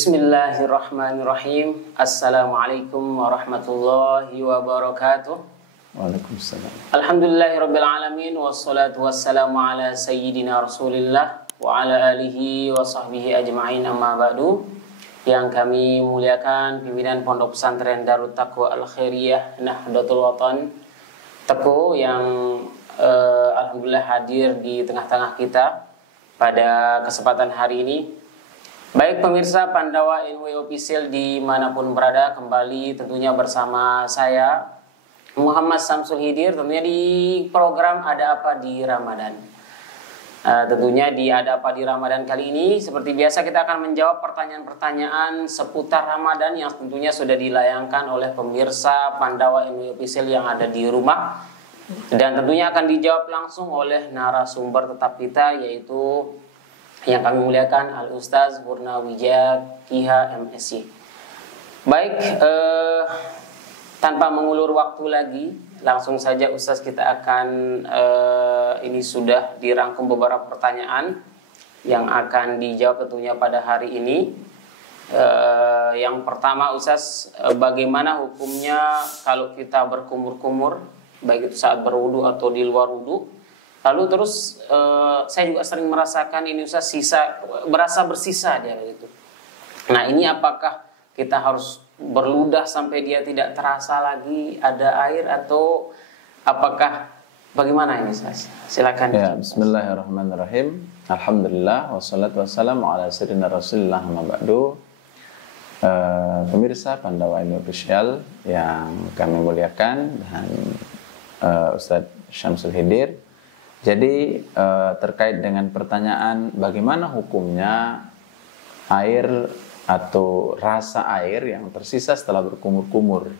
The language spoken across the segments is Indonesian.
Bismillahirrahmanirrahim. Assalamualaikum warahmatullahi wabarakatuh. Waalaikumsalam. Alhamdulillahirabbil alamin wassalatu wassalamu ala sayyidina Rasulillah wa ala alihi wa sahbihi ajma'in, amma ba'du. Yang kami muliakan pimpinan Pondok Pesantren Darut Taqwa Al Khairiyah Nahdlatul Watan Teguh yang alhamdulillah hadir di tengah-tengah kita pada kesempatan hari ini. Baik pemirsa Pandawa NW Official dimanapun berada, kembali tentunya bersama saya Muhammad Samsul Hidir, tentunya di program Ada Apa di Ramadan. Tentunya di Ada Apa di Ramadan kali ini seperti biasa kita akan menjawab pertanyaan-pertanyaan seputar Ramadan yang tentunya sudah dilayangkan oleh pemirsa Pandawa NW Official yang ada di rumah, dan tentunya akan dijawab langsung oleh narasumber tetap kita, yaitu yang kami muliakan Al-Ustaz Purnawijaya Kiha MSc. Baik, tanpa mengulur waktu lagi, langsung saja Ustaz kita akan ini sudah dirangkum beberapa pertanyaan yang akan dijawab tentunya pada hari ini. Yang pertama Ustaz, bagaimana hukumnya kalau kita berkumur-kumur, baik itu saat berwudu atau di luar wudu? Lalu terus saya juga sering merasakan ini Ustaz, berasa bersisa dia begitu. Nah, ini apakah kita harus berludah sampai dia tidak terasa lagi ada air, atau apakah bagaimana ini Ustaz? Silakan. Ya, bismillahirrahmanirrahim. Alhamdulillah wassalatu wassalamu ala sayyidina Rasulillah amma ba'du. Pemirsa Pandawa NW Official yang kami muliakan dan Ustaz Syamsul Hidir. Jadi terkait dengan pertanyaan bagaimana hukumnya air atau rasa air yang tersisa setelah berkumur-kumur,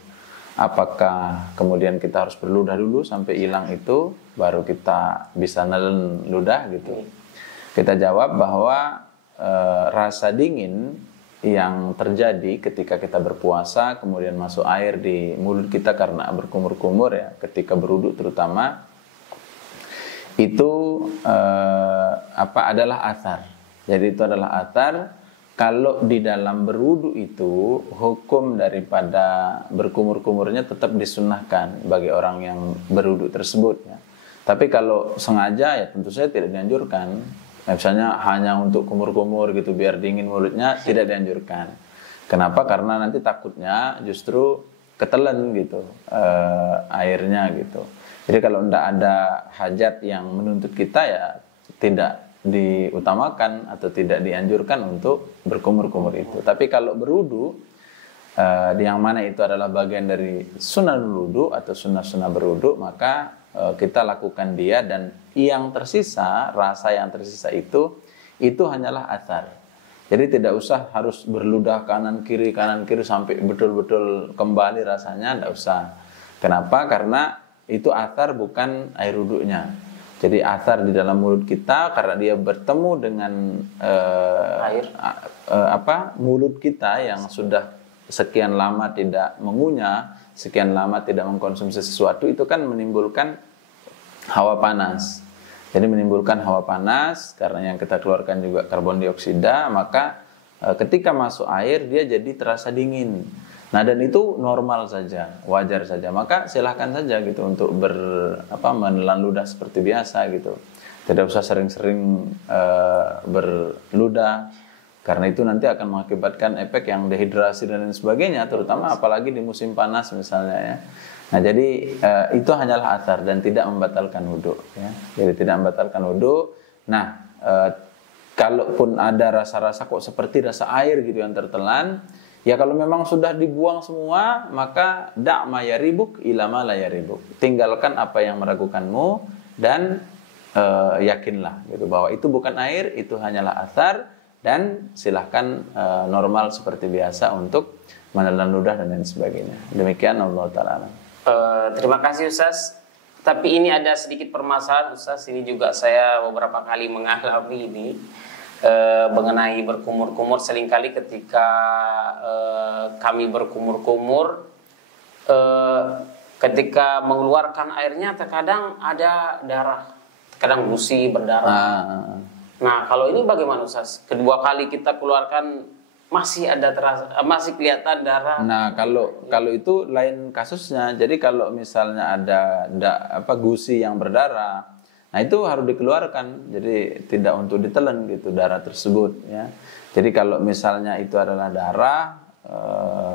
apakah kemudian kita harus berludah dulu sampai hilang itu baru kita bisa nelen ludah gitu? Kita jawab bahwa rasa dingin yang terjadi ketika kita berpuasa kemudian masuk air di mulut kita karena berkumur-kumur, ya, ketika berwudu terutama, itu adalah athar. Jadi itu adalah athar. Kalau di dalam berwudu itu hukum daripada berkumur-kumurnya tetap disunnahkan bagi orang yang berwudu tersebut, ya. Tapi kalau sengaja, ya tentu saja tidak dianjurkan. Misalnya hanya untuk kumur-kumur gitu biar dingin mulutnya, tidak dianjurkan. Kenapa? Karena nanti takutnya justru ketelan gitu airnya gitu. Jadi kalau tidak ada hajat yang menuntut kita, ya tidak diutamakan atau tidak dianjurkan untuk berkumur-kumur itu. Tapi kalau berwudu, yang mana itu adalah bagian dari sunnah wudu atau sunnah-sunnah berwudu, maka kita lakukan dia, dan yang tersisa, rasa yang tersisa itu hanyalah athar. Jadi tidak usah harus berludah kanan kiri sampai betul-betul kembali rasanya, tidak usah. Kenapa? Karena itu athar, bukan air wudunya. Jadi athar di dalam mulut kita karena dia bertemu dengan air, mulut kita yang sudah sekian lama tidak mengunyah, sekian lama tidak mengkonsumsi sesuatu, itu kan menimbulkan hawa panas. Jadi menimbulkan hawa panas karena yang kita keluarkan juga karbon dioksida, maka ketika masuk air dia jadi terasa dingin. Nah, dan itu normal saja, wajar saja. Maka silahkan saja gitu untuk menelan ludah seperti biasa gitu. Tidak usah sering-sering berludah, karena itu nanti akan mengakibatkan efek yang dehidrasi dan lain sebagainya, terutama apalagi di musim panas misalnya, ya. Nah, jadi itu hanyalah athar dan tidak membatalkan wudu, ya. Jadi tidak membatalkan wudu. Nah, kalaupun ada rasa-rasa kok seperti rasa air gitu yang tertelan, ya kalau memang sudah dibuang semua, maka da'ma yaribuk ila ma la yaribuk. Tinggalkan apa yang meragukanmu dan yakinlah gitu bahwa itu bukan air, itu hanyalah athar, dan silahkan normal seperti biasa untuk menelan ludah dan lain sebagainya. Demikian, Allah Ta'ala. Terima kasih Ustaz. Tapi ini ada sedikit permasalahan Ustaz, ini juga saya beberapa kali mengalami ini. Mengenai berkumur-kumur, seringkali ketika kami berkumur-kumur, ketika mengeluarkan airnya terkadang ada darah, terkadang gusi berdarah. Nah, kalau ini bagaimana Ustaz? Kedua kali kita keluarkan masih ada masih kelihatan darah. Nah, kalau itu lain kasusnya. Jadi kalau misalnya ada gusi yang berdarah, nah itu harus dikeluarkan. Jadi tidak untuk ditelan gitu darah tersebut ya. Jadi kalau misalnya itu adalah darah,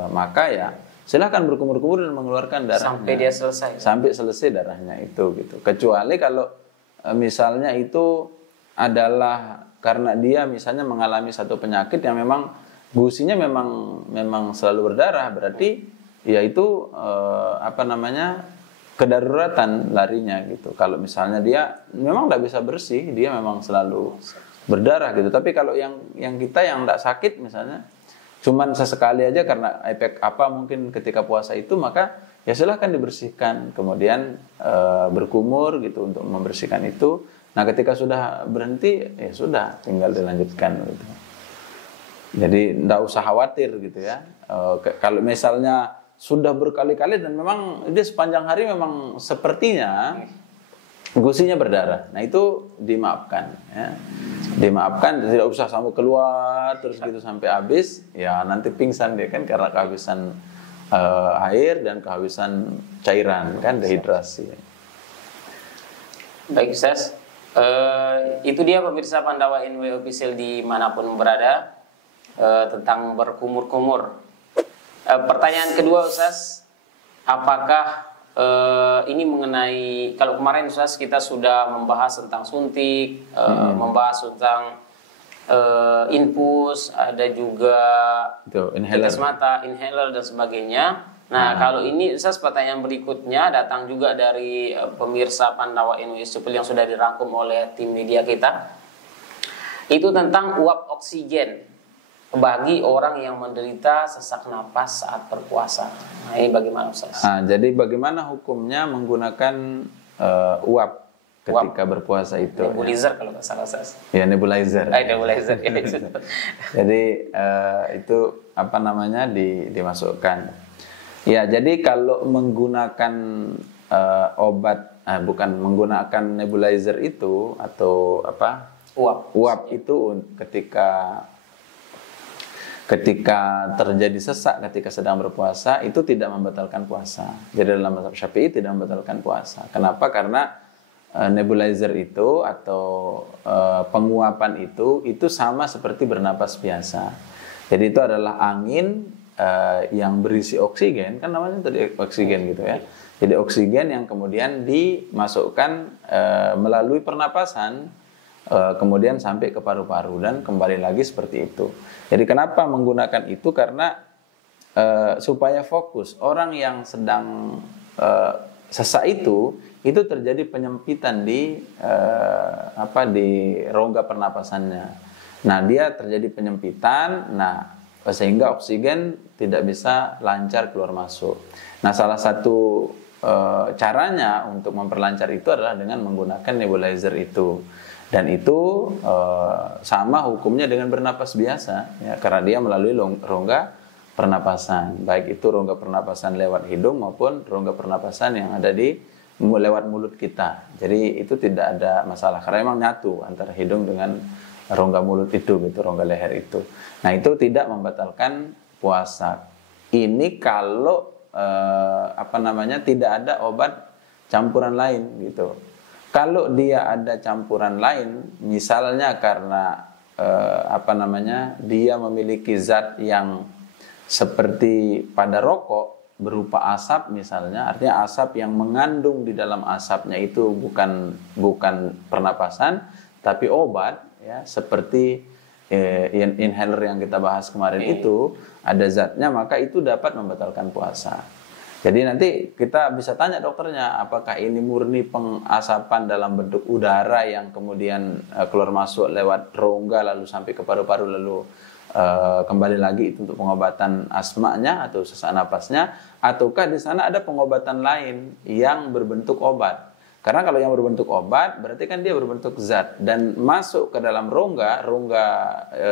maka ya silahkan berkumur-kumur dan mengeluarkan darahnya sampai dia selesai. Sampai selesai darahnya itu gitu. Kecuali kalau misalnya itu adalah karena dia misalnya mengalami satu penyakit yang memang gusinya memang selalu berdarah, berarti ya itu kedaruratan larinya gitu. Kalau misalnya dia memang tidak bisa bersih, dia memang selalu berdarah gitu. Tapi kalau yang kita yang tidak sakit misalnya, cuman sesekali aja karena efek apa mungkin ketika puasa itu, maka ya silahkan dibersihkan, kemudian berkumur gitu untuk membersihkan itu. Nah ketika sudah berhenti ya sudah tinggal dilanjutkan gitu. Jadi tidak usah khawatir gitu ya. Kalau misalnya sudah berkali-kali dan memang dia sepanjang hari memang sepertinya gusinya berdarah, nah itu dimaafkan ya. Dimaafkan, tidak usah sampai keluar terus gitu sampai habis, ya nanti pingsan dia kan karena kehabisan air dan kehabisan cairan kan, dehidrasi. Baik Ustaz, itu dia pemirsa Pandawa NW Official dimanapun berada, tentang berkumur-kumur. Pertanyaan kedua Ustaz, apakah ini mengenai, kalau kemarin Ustaz kita sudah membahas tentang suntik, membahas tentang infus, ada juga tetes mata, inhaler dan sebagainya. Nah kalau ini Ustaz, pertanyaan berikutnya datang juga dari pemirsa Pandawa NW yang sudah dirangkum oleh tim media kita. Itu tentang uap oksigen bagi orang yang menderita sesak napas saat berpuasa. Nah, ini bagaimana Ustaz? Jadi bagaimana hukumnya menggunakan uap ketika berpuasa itu? Nebulizer kalau nggak salah Ustaz. Ya nebulizer. Nebulizer. Jadi itu dimasukkan. Ya jadi kalau menggunakan bukan menggunakan nebulizer itu atau uap itu ketika terjadi sesak ketika sedang berpuasa itu tidak membatalkan puasa. Jadi dalam mazhab Syafi'i tidak membatalkan puasa. Kenapa? Karena nebulizer itu atau penguapan itu sama seperti bernapas biasa. Jadi itu adalah angin yang berisi oksigen, kan namanya tadi oksigen gitu ya. Jadi oksigen yang kemudian dimasukkan melalui pernapasan, kemudian sampai ke paru-paru dan kembali lagi seperti itu. Jadi kenapa menggunakan itu? Karena supaya fokus orang yang sedang sesak itu terjadi penyempitan di rongga pernapasannya. Nah dia terjadi penyempitan, sehingga oksigen tidak bisa lancar keluar masuk. Nah salah satu caranya untuk memperlancar itu adalah dengan menggunakan nebulizer itu. Dan itu sama hukumnya dengan bernapas biasa ya, karena dia melalui rongga pernapasan, baik itu rongga pernapasan lewat hidung maupun rongga pernapasan yang ada di lewat mulut kita. Jadi itu tidak ada masalah karena memang nyatu antara hidung dengan rongga mulut itu gitu, rongga leher itu. Nah itu tidak membatalkan puasa. Ini kalau tidak ada obat campuran lain gitu. Kalau dia ada campuran lain, misalnya karena dia memiliki zat yang seperti pada rokok berupa asap misalnya, artinya asap yang mengandung di dalam asapnya itu bukan pernapasan, tapi obat ya, seperti inhaler yang kita bahas kemarin itu ada zatnya, maka itu dapat membatalkan puasa. Jadi nanti kita bisa tanya dokternya, apakah ini murni pengasapan dalam bentuk udara yang kemudian keluar masuk lewat rongga lalu sampai ke paru-paru lalu kembali lagi itu untuk pengobatan asmanya atau sesak napasnya, ataukah di sana ada pengobatan lain yang berbentuk obat. Karena kalau yang berbentuk obat berarti kan dia berbentuk zat dan masuk ke dalam rongga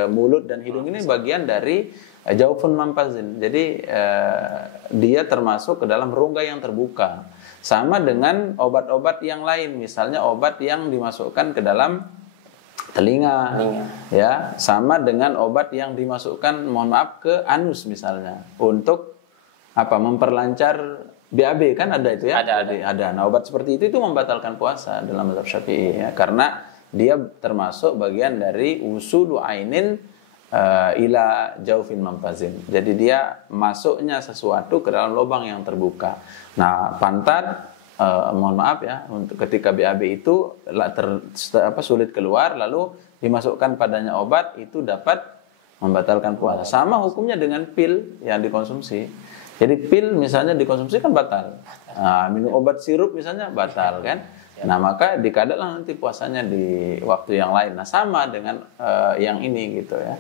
mulut dan hidung ini bagian dari jaufun mampazin. Jadi dia termasuk ke dalam rongga yang terbuka. Sama dengan obat-obat yang lain, misalnya obat yang dimasukkan ke dalam telinga, ya, sama dengan obat yang dimasukkan, mohon maaf, ke anus misalnya untuk apa, memperlancar BAB, kan ada itu ya, ada. Nah, obat seperti itu membatalkan puasa dalam mazhab Syafi'i, ya, karena dia termasuk bagian dari usulu ainin ila jaufin mamtazin. Jadi dia masuknya sesuatu ke dalam lubang yang terbuka. Nah, pantat, mohon maaf ya, untuk ketika BAB itu sulit keluar, lalu dimasukkan padanya obat, itu dapat membatalkan puasa. Sama hukumnya dengan pil yang dikonsumsi. Jadi pil misalnya dikonsumsi kan batal. Nah, minum obat sirup misalnya batal kan. Nah, maka dikadalah nanti puasanya di waktu yang lain. Nah, sama dengan yang ini gitu ya.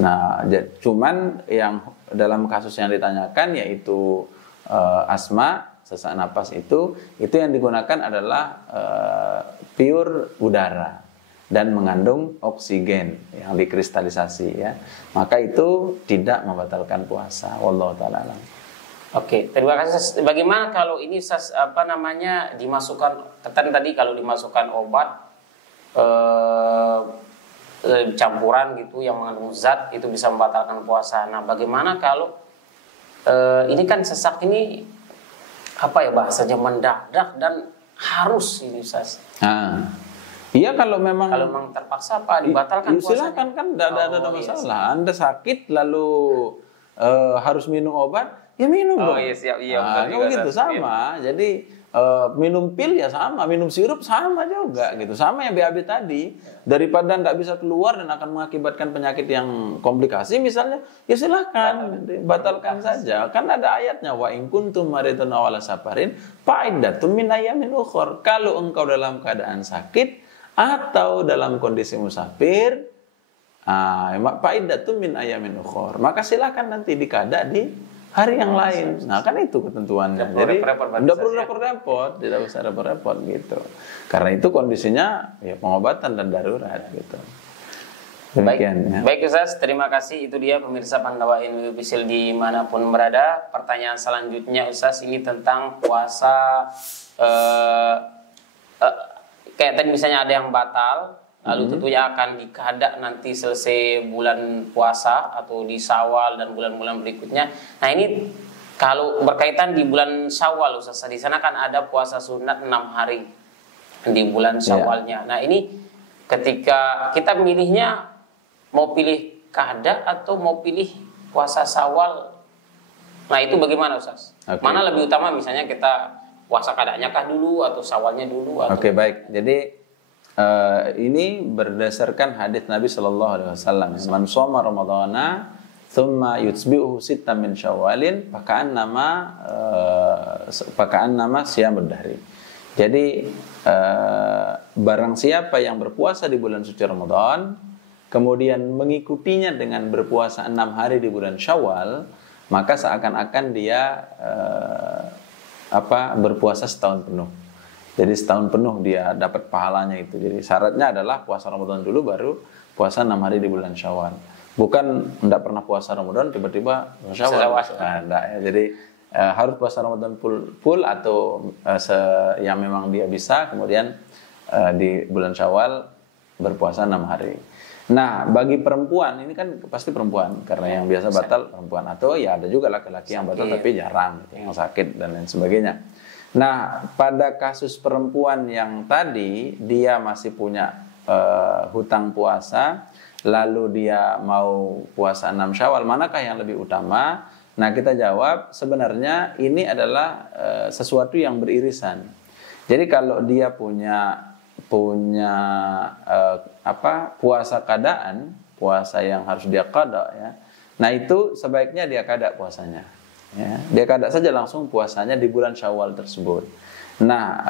Nah, cuman yang dalam kasus yang ditanyakan yaitu asma, sesak napas itu yang digunakan adalah pure udara dan mengandung oksigen yang dikristalisasi ya. Maka itu tidak membatalkan puasa. Wallahu taala alam. Oke, terima kasih. Bagaimana kalau ini dimasukkan tadi kalau dimasukkan obat campuran gitu yang mengandung zat, itu bisa membatalkan puasa. Nah, bagaimana kalau ini kan sesak ini apa ya bahasanya, mendadak dan harus ini Ustaz. Iya, kalau memang terpaksa apa dibatalkan puasa? Silakan, kan tidak ada masalah. Anda sakit lalu harus minum obat, ya minum dong. Siap. Begitu sama. Jadi minum pil ya sama, minum sirup sama juga gitu. Sama yang BAB tadi, daripada nggak bisa keluar dan akan mengakibatkan penyakit yang komplikasi misalnya, ya silahkan batalkan saja. Kan ada ayatnya, wa in kuntum maridun aw ala safarin fa iddatun min ayyamin ukhra. Kalau engkau dalam keadaan sakit atau dalam kondisi musafir, fa iddatun min ayyamin ukhra, maka silahkan nanti dikada di hari yang lain. Nah, kan itu ketentuannya. Jadi tidak perlu repot-repot, tidak usah repot-repot gitu. Karena itu kondisinya ya pengobatan dan darurat gitu. Demikian, baik Ustaz, terima kasih. Itu dia pemirsa Pandawa Ilmu Bisil dimanapun berada. Pertanyaan selanjutnya Ustaz, ini tentang puasa. Kayak tadi misalnya ada yang batal, lalu tentunya akan dikada nanti selesai bulan puasa atau di Syawal dan bulan-bulan berikutnya. Nah, ini kalau berkaitan di bulan Syawal Ustaz, di sana kan ada puasa sunat 6 hari di bulan Syawalnya. Nah, ini ketika kita milihnya mau pilih kada atau mau pilih puasa Syawal. Nah, itu bagaimana Ustaz? Mana lebih utama, misalnya kita puasa kadanya kah dulu atau Syawalnya dulu? Oke, baik. Jadi ini berdasarkan hadis Nabi Shallallahu Alaihi Wasallam. Man shoma Ramadhana, thumma yutsbi'uhu sittan min Syawalin, pakaan nama siyamud dahri. Jadi barang siapa yang berpuasa di bulan suci Ramadan, kemudian mengikutinya dengan berpuasa 6 hari di bulan Syawal, maka seakan-akan dia berpuasa setahun penuh. Jadi setahun penuh dia dapat pahalanya itu. Jadi syaratnya adalah puasa Ramadan dulu, baru puasa 6 hari di bulan Syawal. Bukan tidak pernah puasa Ramadan tiba-tiba Syawal. Enggak ya. Jadi harus puasa Ramadan full atau yang memang dia bisa, kemudian di bulan Syawal berpuasa 6 hari. Nah, bagi perempuan ini kan pasti perempuan, karena yang biasa batal perempuan, atau ya ada juga laki-laki yang batal tapi jarang, yang sakit dan lain sebagainya. Nah, pada kasus perempuan yang tadi dia masih punya hutang puasa, lalu dia mau puasa 6 Syawal, manakah yang lebih utama? Nah, kita jawab sebenarnya ini adalah sesuatu yang beririsan. Jadi kalau dia punya puasa qadaan, puasa yang harus dia qada ya. Nah, itu sebaiknya dia qada puasanya. Ya, dia kada saja langsung puasanya di bulan Syawal tersebut. Nah,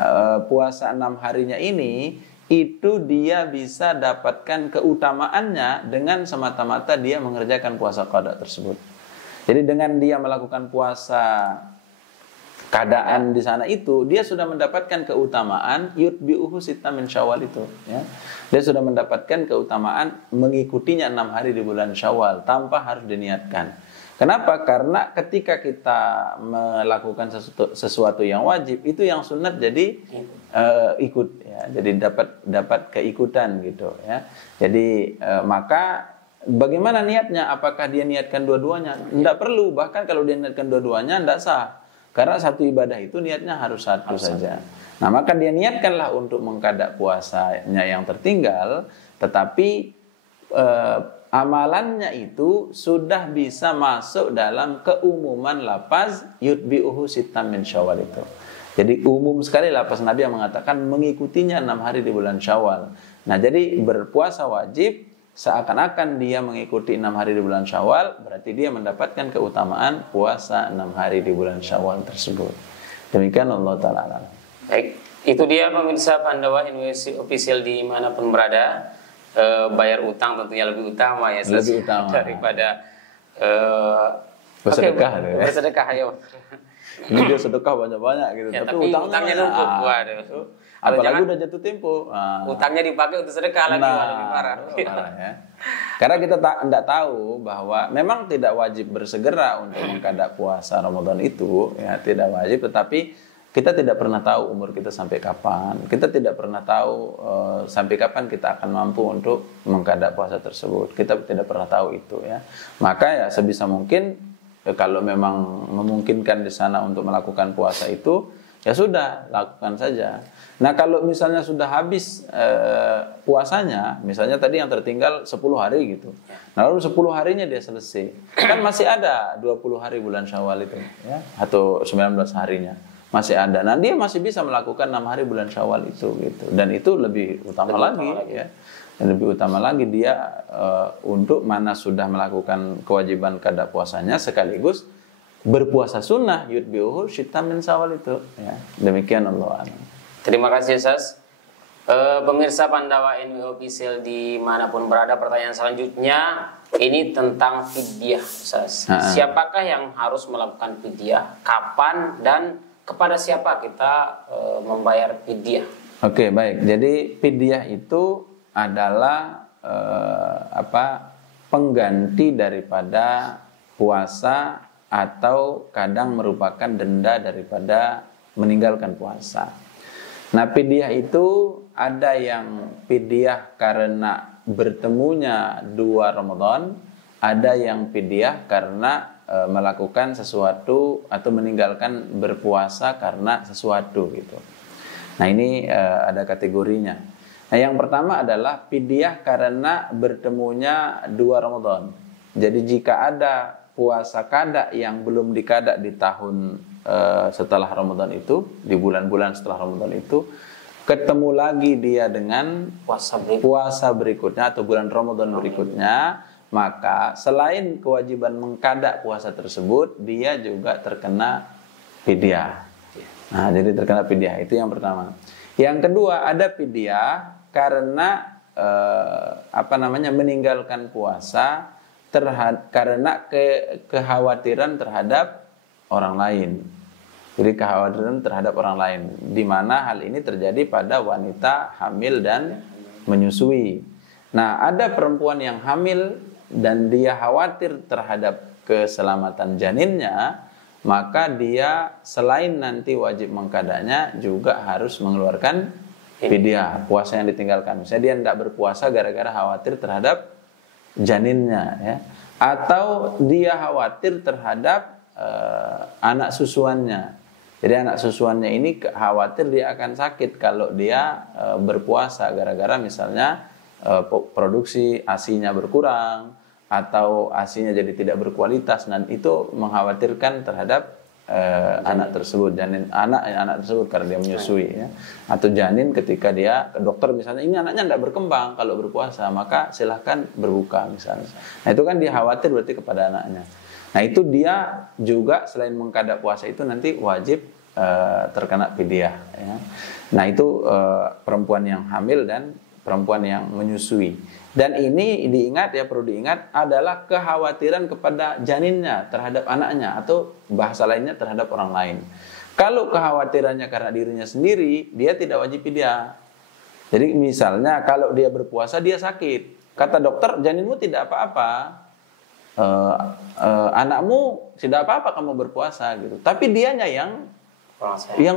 puasa 6 harinya ini itu dia bisa dapatkan keutamaannya dengan semata-mata dia mengerjakan puasa qada tersebut. Jadi dengan dia melakukan puasa keadaan di sana itu, dia sudah mendapatkan keutamaan yutbi'uhu sita min Syawal itu ya. Dia sudah mendapatkan keutamaan mengikutinya 6 hari di bulan Syawal tanpa harus diniatkan. Kenapa? Karena ketika kita melakukan sesuatu yang wajib, itu yang sunat jadi ikut ya. Jadi dapat keikutan gitu ya. Jadi maka bagaimana niatnya? Apakah dia niatkan dua-duanya? Tidak perlu. Bahkan kalau dia niatkan dua-duanya tidak sah. Karena satu ibadah itu niatnya harus satu saja. Nah, maka dia niatkanlah untuk mengqada puasanya yang tertinggal, tetapi amalannya itu sudah bisa masuk dalam keumuman lafaz yutbi'uhu sittam min Syawal itu. Jadi umum sekali lafaz Nabi yang mengatakan mengikutinya 6 hari di bulan Syawal. Nah, jadi berpuasa wajib seakan-akan dia mengikuti 6 hari di bulan Syawal, berarti dia mendapatkan keutamaan puasa 6 hari di bulan Syawal tersebut. Demikian Allah Ta'ala. Baik, itu dia pemirsa Pandawa Indonesia Official dimanapun berada. Bayar utang tentunya lebih utama ya, lebih utama daripada bersedekah. Okay, bersedekah ya. Ini dia sedekah banyak-banyak gitu, ya, tapi utangnya numpuk. Apalagi udah jatuh tempo. Utangnya dipakai untuk sedekah lagi, lebih parah. Ya. Karena kita tidak tahu bahwa memang tidak wajib bersegera untuk mengqada puasa Ramadan itu, ya tidak wajib, tetapi kita tidak pernah tahu umur kita sampai kapan. Kita tidak pernah tahu sampai kapan kita akan mampu untuk mengqada puasa tersebut. Kita tidak pernah tahu itu ya. Maka ya sebisa mungkin kalau memang memungkinkan di sana untuk melakukan puasa itu, ya sudah lakukan saja. Nah, kalau misalnya sudah habis puasanya, misalnya tadi yang tertinggal 10 hari gitu. Nah, lalu 10 harinya dia selesai. Kan masih ada 20 hari bulan Syawal itu ya, atau 19 harinya. Masih ada. Nah, dia masih bisa melakukan 6 hari bulan Syawal itu gitu. Dan itu lebih utama lagi ya. Dan lebih utama lagi dia untuk mana sudah melakukan kewajiban qada puasanya sekaligus berpuasa sunnah yutbi'uhu sittam min Syawal itu ya. Demikian Allah. Terima kasih Ustaz. Pemirsa Pandawa NW Official dimanapun berada, pertanyaan selanjutnya ini tentang fidyah Ustaz. Siapakah yang harus melakukan fidyah? Kapan dan kepada siapa kita membayar fidyah? Oke, baik. Jadi fidyah itu adalah pengganti daripada puasa atau kadang merupakan denda daripada meninggalkan puasa. Nah, fidyah itu ada yang fidyah karena bertemunya 2 Ramadan, ada yang fidyah karena melakukan sesuatu atau meninggalkan berpuasa karena sesuatu gitu. Nah, ini ada kategorinya. Nah, yang pertama adalah fidyah karena bertemunya 2 Ramadan. Jadi jika ada puasa qada yang belum diqada di tahun setelah Ramadan itu, di bulan-bulan setelah Ramadan itu, ketemu lagi dia dengan puasa berikutnya atau bulan Ramadan berikutnya, maka selain kewajiban mengqada puasa tersebut, dia juga terkena fidyah. Nah, jadi terkena fidyah, itu yang pertama. Yang kedua, ada fidyah karena meninggalkan puasa karena kekhawatiran terhadap orang lain. Jadi kekhawatiran terhadap orang lain, di mana hal ini terjadi pada wanita hamil dan menyusui. Nah, ada perempuan yang hamil dan dia khawatir terhadap keselamatan janinnya, maka dia selain nanti wajib mengqadanya juga harus mengeluarkan fidyah, puasa yang ditinggalkan. Misalnya dia tidak berpuasa gara-gara khawatir terhadap janinnya ya, atau dia khawatir terhadap anak susuannya. Jadi anak susuannya ini khawatir dia akan sakit kalau dia berpuasa gara-gara misalnya produksi ASI-nya berkurang atau ASI-nya jadi tidak berkualitas, dan itu mengkhawatirkan terhadap anak tersebut, anak tersebut karena dia menyusui ya. Atau janin ketika dia ke dokter misalnya ini anaknya tidak berkembang kalau berpuasa, maka silahkan berbuka misalnya. Nah, itu kan dia khawatir berarti kepada anaknya. Nah, itu dia juga selain mengqada puasa itu nanti wajib terkena fidyah ya. Nah, itu perempuan yang hamil dan perempuan yang menyusui. Dan ini diingat ya, perlu diingat adalah kekhawatiran kepada janinnya terhadap anaknya, atau bahasa lainnya terhadap orang lain. Kalau kekhawatirannya karena dirinya sendiri, dia tidak wajib fidyah. Jadi misalnya kalau dia berpuasa dia sakit, kata dokter janinmu tidak apa-apa, anakmu tidak apa-apa kamu berpuasa gitu, tapi dianya yang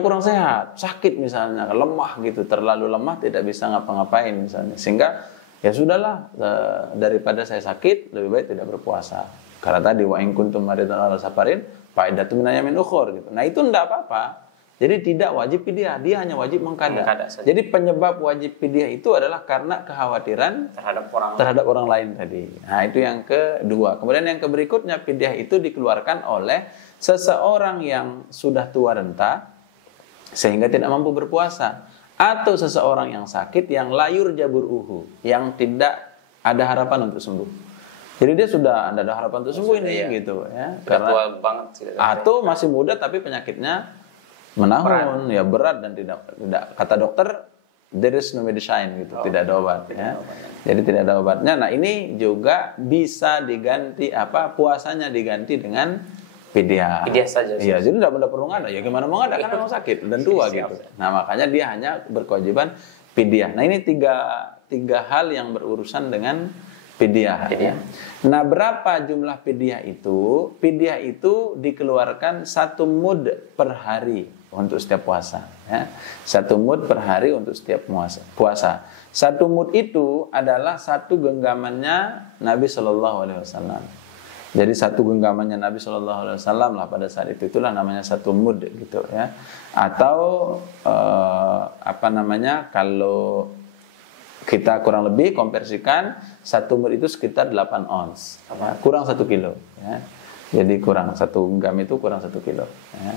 kurang sehat, sakit misalnya, lemah gitu, terlalu lemah tidak bisa ngapa-ngapain misalnya, sehingga ya sudahlah, daripada saya sakit lebih baik tidak berpuasa. Karena tadi wa in kuntum maridan ala safarin fa iddatun min ayamin ukhur gitu. Nah, itu enggak apa-apa. Jadi tidak wajib fidyah, dia hanya wajib mengqada. Jadi penyebab wajib fidyah itu adalah karena kekhawatiran terhadap orang lain tadi. Nah, itu yang kedua. Kemudian yang berikutnya, fidyah itu dikeluarkan oleh seseorang yang sudah tua renta sehingga tidak mampu berpuasa, atau seseorang yang sakit yang layur jabur yang tidak ada harapan untuk sembuh. Jadi dia sudah ada harapan untuk sembuh ini gitu ya. Karena tua banget atau masih muda tapi penyakitnya menahun, ya berat dan tidak kata dokter there is no medicine gitu, tidak ada obat ya. Jadi tidak ada obatnya. Nah, ini juga bisa diganti puasanya diganti dengan fidyah. Fidyah saja. Iya, jadi tidak perlu ngada. Ya gimana mau ngada kan memang sakit dan tua gitu. Nah, makanya dia hanya berkewajiban fidyah. Nah, ini tiga hal yang berurusan dengan fidyah. Ya. Nah, berapa jumlah fidyah itu? Fidyah itu dikeluarkan 1 mud per hari untuk setiap puasa. Ya. 1 mud per hari untuk setiap puasa. 1 mud itu adalah 1 genggamannya Nabi Shallallahu Alaihi Wasallam. Jadi 1 genggamannya Nabi Shallallahu Alaihi Wasallam lah pada saat itu, itulah namanya 1 mud gitu ya. Atau kalau kita kurang lebih konversikan 1 mud itu sekitar 8 ons, kurang 1 kilo ya. Jadi kurang 1 genggam itu kurang 1 kilo ya.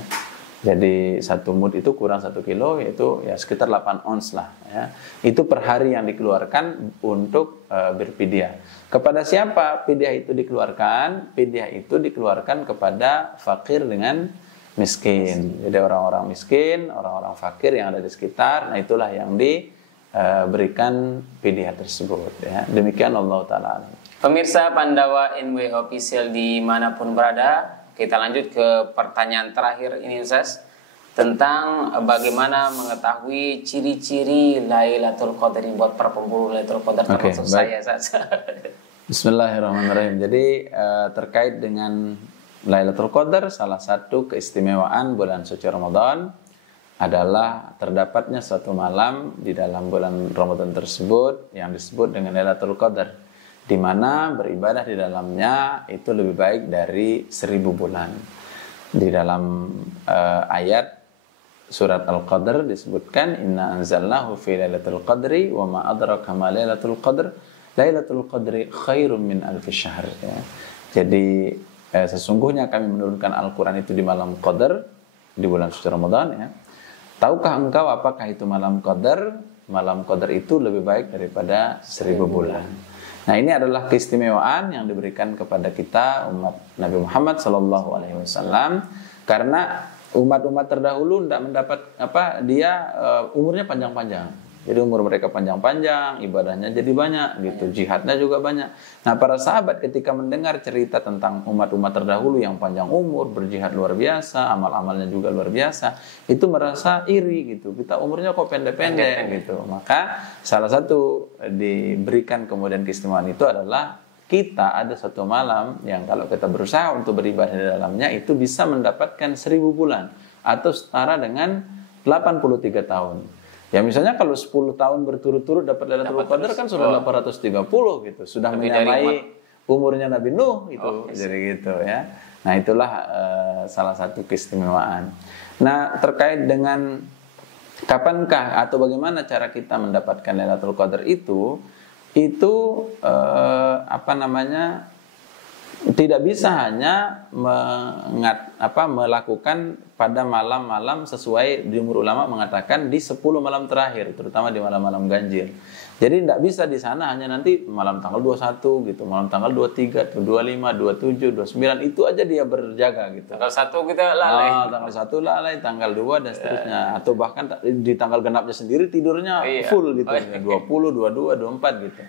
Jadi 1 mud itu kurang 1 kilo, yaitu ya sekitar 8 ons lah ya. Itu per hari yang dikeluarkan untuk berfidyah. Kepada siapa fidyah itu dikeluarkan? Fidyah itu dikeluarkan kepada fakir dengan miskin. Jadi orang-orang miskin, orang-orang fakir yang ada di sekitar, nah itulah yang diberikan fidyah tersebut ya. Demikian Allah Ta'ala. Pemirsa Pandawa NW Official dimanapun berada, kita lanjut ke pertanyaan terakhir ini, Ustaz, tentang bagaimana mengetahui ciri-ciri Lailatul Qadar buat para pemburu Lailatul Qadar termasuk saya, Ustaz. Bismillahirrahmanirrahim. Jadi terkait dengan Lailatul Qadar, salah satu keistimewaan bulan suci Ramadan adalah terdapatnya suatu malam di dalam bulan Ramadan tersebut yang disebut dengan Lailatul Qadar, di mana beribadah di dalamnya itu lebih baik dari 1000 bulan. Di dalam ayat surat Al-Qadr disebutkan, Inna anzalnahu fi lailatul qadri wa ma adraka ma lailatul qadr, lailatul qadri khairum min alfi syahr ya. Jadi sesungguhnya kami menurunkan Al-Quran itu di malam Qadar, di bulan suci Ramadan ya. Tahukah engkau apakah itu malam Qadar? Malam Qadar itu lebih baik daripada 1000 bulan. Nah, ini adalah keistimewaan yang diberikan kepada kita umat Nabi Muhammad SAW, karena umat-umat terdahulu tidak mendapat umurnya panjang-panjang. Jadi umur mereka panjang-panjang, ibadahnya jadi banyak gitu, jihadnya juga banyak. Nah, para sahabat ketika mendengar cerita tentang umat-umat terdahulu yang panjang umur, berjihad luar biasa, amal-amalnya juga luar biasa, itu merasa iri gitu. Kita umurnya kok pendek-pendek gitu. Maka salah satu diberikan kemudian keistimewaan itu adalah kita ada satu malam yang kalau kita berusaha untuk beribadah di dalamnya itu bisa mendapatkan 1000 bulan atau setara dengan 83 tahun. Ya misalnya kalau 10 tahun berturut-turut dapat Lailatul Qadar kan sudah 830 gitu. Sudah menyamai umurnya Nabi Nuh gitu. Jadi gitu ya. Nah, itulah salah satu keistimewaan. Nah, terkait dengan kapankah atau bagaimana cara kita mendapatkan Lailatul Qadar itu tidak bisa hanya melakukan pada malam-malam sesuai di umur ulama mengatakan di 10 malam terakhir, terutama di malam-malam ganjil. Jadi tidak bisa di sana hanya nanti malam tanggal 21 gitu, malam tanggal 23, 25, 27, 29 itu aja dia berjaga gitu. Tanggal 1 kita lalai. Tanggal 1 lalai, tanggal 2 dan seterusnya. Atau bahkan di tanggal genapnya sendiri tidurnya full gitu. 20, 22, 24 gitu.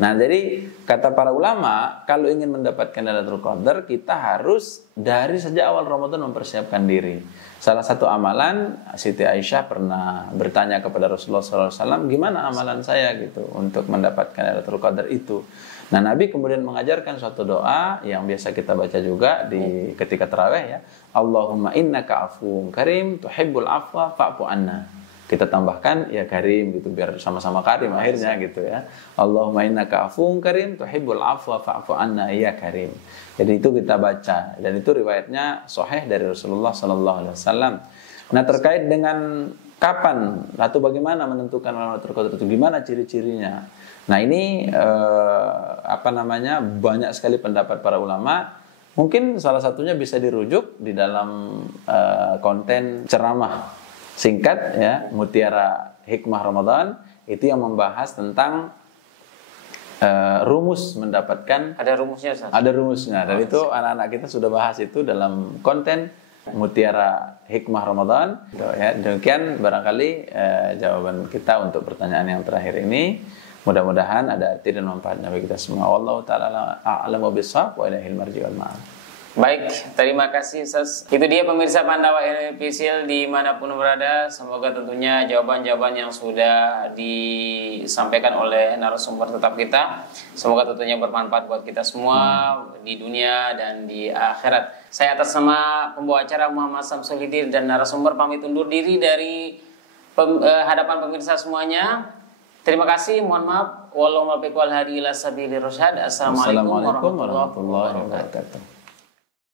Nah, jadi kata para ulama, kalau ingin mendapatkan Lailatul Qadar, kita harus dari sejak awal Ramadan mempersiapkan diri. Salah satu amalan, Siti Aisyah pernah bertanya kepada Rasulullah SAW, gimana amalan saya gitu untuk mendapatkan Lailatul Qadar itu. Nah, Nabi kemudian mengajarkan suatu doa yang biasa kita baca juga di ketika tarawih ya. Allahumma innaka afuwun karim tuhibbul afwa fa'fu anna. Kita tambahkan ya karim gitu biar sama-sama karim akhirnya gitu ya. Allahumma innaka afuwun karim tuhibbul afwa fa'fu anna ya karim. Jadi itu kita baca dan itu riwayatnya sahih dari Rasulullah sallallahu alaihi wasallam. Nah, terkait dengan kapan atau bagaimana menentukan Lailatul Qadar itu, gimana ciri-cirinya? Nah, ini banyak sekali pendapat para ulama. Mungkin salah satunya bisa dirujuk di dalam konten ceramah singkat ya, Mutiara Hikmah Ramadan, itu yang membahas tentang rumus mendapatkan. Ada rumusnya, Ustaz? Ada rumusnya. Dan itu anak-anak kita sudah bahas itu dalam konten Mutiara Hikmah Ramadan. Ya, demikian barangkali jawaban kita untuk pertanyaan yang terakhir ini. Mudah-mudahan ada arti dan manfaatnya bagi kita semua. Wallahu ta'ala a'lamu bishawab wa ilaihi al-marji wal ma'ab. Baik, terima kasih Ustaz. Itu dia pemirsa Pandawa Official dimanapun berada. Semoga tentunya jawaban-jawaban yang sudah disampaikan oleh narasumber tetap kita, semoga tentunya bermanfaat buat kita semua di dunia dan di akhirat. Saya atas nama pembawa acara Muhammad Samsul Hidayat dan narasumber pamit undur diri dari hadapan pemirsa semuanya. Terima kasih, mohon maaf. Wallahu muwaffiq wal hadi ila sabilir rasyad. Assalamualaikum warahmatullahi wabarakatuh.